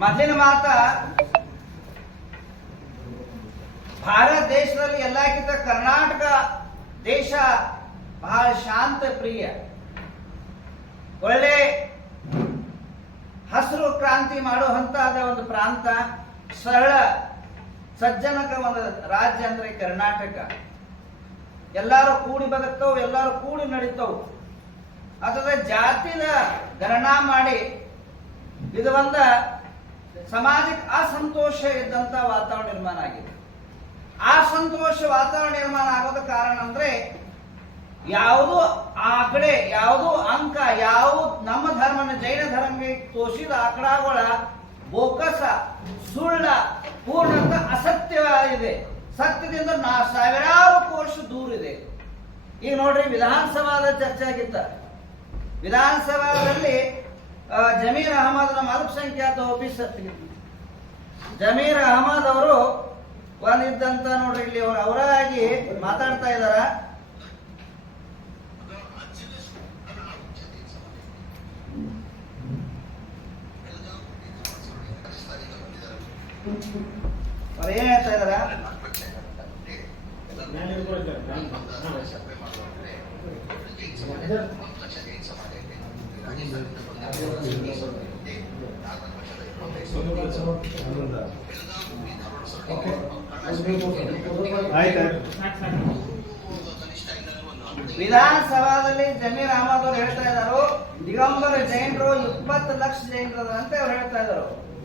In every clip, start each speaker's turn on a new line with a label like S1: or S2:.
S1: ಮೊದಲಿನ ಮಾತ, ಭಾರತ ದೇಶದಲ್ಲಿ ಎಲ್ಲಕ್ಕಿಂತ ಕರ್ನಾಟಕ ದೇಶ ಬಹಳ ಶಾಂತ, ಪ್ರಿಯ. ಒಳ್ಳೆ ಹಸಿರು ಕ್ರಾಂತಿ ಮಾಡುವಂತಹದ ಒಂದು ಪ್ರಾಂತ, ಸರಳ, ಸಜ್ಜನಕ ಒಂದು ರಾಜ್ಯ ಅಂದ್ರೆ ಕರ್ನಾಟಕ. ಎಲ್ಲರೂ ಕೂಡಿ ಬದುಕ್ತವು, ಎಲ್ಲರೂ ಕೂಡಿ ನಡೀತವು. ಅದರ ಜಾತಿನ ಗಣನಾ ಮಾಡಿ, ಇದು ಒಂದ ಸಮಾಜಕ್ಕೆ ಅಸಂತೋಷ ಇದ್ದಂತ ವಾತಾವರಣ ನಿರ್ಮಾಣ ಆಗಿದೆ. ಅಸಂತೋಷ ವಾತಾವರಣ ನಿರ್ಮಾಣ ಆಗೋದ ಕಾರಣ ಅಂದ್ರೆ ಯಾವುದು ಆ ಕಡೆ ಯಾವುದು ಅಂಕ ಯಾವುದು ನಮ್ಮ ಧರ್ಮನ ಜೈನ ಧರ್ಮಕ್ಕೆ ತೋರಿಸಿದ ಆಕಡಗಳ ಬೋಕಸ ಸುಳ್ಳ ಪೂರ್ಣತ ಅಸತ್ಯವಾಗಿದೆ. ಸತ್ಯದಿಂದ ನಾ ಸಾವಿರಾರು ಕೋಶ ದೂರ ಇದೆ. ಈಗ ನೋಡ್ರಿ ವಿಧಾನಸಭಾದ ಚರ್ಚೆ ಆಗಿತ್ತ. ವಿಧಾನಸಭಾದಲ್ಲಿ ಆ, ಜಮೀರ್ ಅಹಮದ್ ನಮ್ಮ ಅಲ್ಪಸಂಖ್ಯಾತ ಆಫೀಸ್ ಜಮೀರ್ ಅಹಮದ್ ಅವರು ಒಂದಿದ್ದಂತ ನೋಡ್ರಿ, ಇಲ್ಲಿ ಅವರು ಅವರಾಗಿ ಮಾತಾಡ್ತಾ ಇದಾರ ಅವ್ರು ಏನ್ ಹೇಳ್ತಾ ಇದಾರ ವಿಧಾನಸಭಾದಲ್ಲಿ ಜಮೀರ್ ಅಹಮದ್ ಅವರು ಹೇಳ್ತಾ ಇದ್ದಾರೆ ದಿಗಂಬರ ಜೈನರು ಇಪ್ಪತ್ತು ಲಕ್ಷ ಜೈನರು ಅಂತ ಅವ್ರು ಹೇಳ್ತಾ ಇದ್ದಾರೆ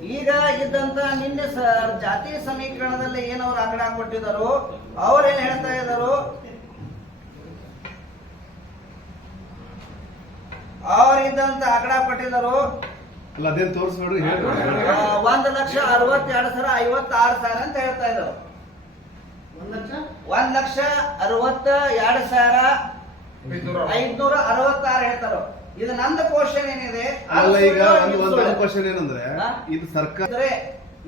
S1: ಈಗ ಇದ್ದಂತ ನಿನ್ನೆ ಜಾತಿ ಸಮೀಕರಣದಲ್ಲಿ ಏನವ್ರು ಅಗಡ ಆಕಡ ಕೊಟ್ಟಿದ್ದಾರೋ ಅವ್ರು ಏನ್ ಹೇಳ್ತಾ ಇದ್ದಾರೋ ಅವರಿದ್ದಂತ ಇದ್ದಂತ ಆಕಡ ಕೊಟ್ಟಿದ್ದಾರೋ
S2: ಅಲ್ಲ ಅದೇನ್ ತೋರಿಸ್ಬೇಡ್ರಿ ಹೇಳ್ರಿ.
S1: ಒಂದ್ ಲಕ್ಷ ಅರವತ್ತೆರಡು ಸಾವಿರ ಐವತ್ತಾರು ಸಾವಿರ ಅಂತ ಹೇಳ್ತಾ ಇದ್ರು. ಒಂದ್ ಲಕ್ಷ? ಅರವತ್ತ ಎರಡು ಸಾವಿರ ಐದ್ನೂರ ಅರವತ್ತಾರು ಹೇಳ್ತಾರೋ. ಇದು ನಂದ ಕ್ವಶನ್ ಏನಿದೆ?
S2: ಅಲ್ಲ ಈಗ ಒಂದು. ಕ್ವಶನ್ ಏನಂದ್ರೆ ಇದು ಸರ್ಕಾರ
S1: ಅಂದ್ರೆ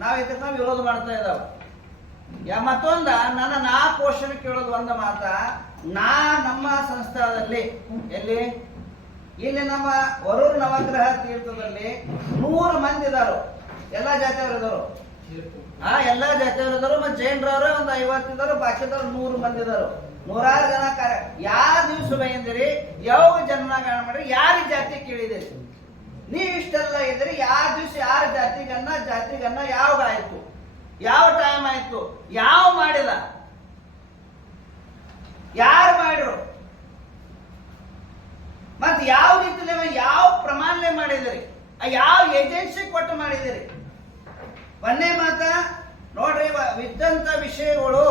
S1: ನಾವ್ ಇದಕ್ಕೆ ನಾವು ವಿರೋಧ ಮಾಡ್ತಾ ಇದ್ದಾವ. ಯಾ ಮತ್ತೊಂದ ನನ್ನ ನಾ ಕ್ವಶನ್ ಕೇಳೋದು ಒಂದ ಮಾತ. ನಾ ನಮ್ಮ ಸಂಸ್ಥಾದಲ್ಲಿ ಎಲ್ಲಿ? ಇಲ್ಲಿ ನಮ್ಮ ವರೂರ್ ನವಗ್ರಹ ತೀರ್ಥದಲ್ಲಿ ನೂರು ಮಂದಿ ಇದಾರು. ಎಲ್ಲಾ ಜಾತಿಯವರಿದ್ದರು. ಆ, ಎಲ್ಲಾ ಜಾತಿಯವರಿದ್ದರು ಮತ್ತೆ ಜೈನರವ್ರೆ ಒಂದು ಐವತ್ತು ಇದ್ದಾರೆ, ಬಾಕಿದವ್ರು ನೂರು ಮಂದಿ ಇದಾರು. ನೂರಾರು ಜನ ಕಾರ್ಯ. ಯಾವ ದಿವಸ ಬೈಂದಿರಿ ಯಾವ ಜನಗಣ ಮಾಡ್ರಿ? ಯಾರ ಜಾತಿ ಕೇಳಿದೆ? ನೀವು ಇಷ್ಟೆಲ್ಲ ಇದ್ರಿ ಯಾವ ದಿವಸ ಯಾರ ಜಾತಿಗನ್ನ ಜಾತಿಗನ್ನ ಯಾವ ಆಯ್ತು? ಯಾವ ಟೈಮ್ ಆಯ್ತು? ಯಾವ ಮಾಡಿಲ್ಲ? ಯಾರು ಮಾಡಿರು ಯಾವ ರೀತಿ ಯಾವ ಪ್ರಮಾಣ ಮಾಡಿದಿರಿ ಯಾವ ಏಜೆನ್ಸಿ ಕೊಟ್ಟು ಮಾಡಿದಿರಿ. ಒಂದೇ ಮಾತ, ನೋಡ್ರಿ ಇದ್ದಂತ ವಿಷಯಗಳು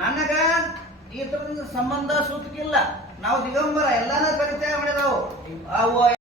S1: ನನಗ ಈ ಸಂಬಂಧ ಸೂತಕಿಲ್ಲ. ನಾವು ದಿಗಂಬರ ಎಲ್ಲಾನ ಪರಿಚಯ ಮಾಡಿದವು.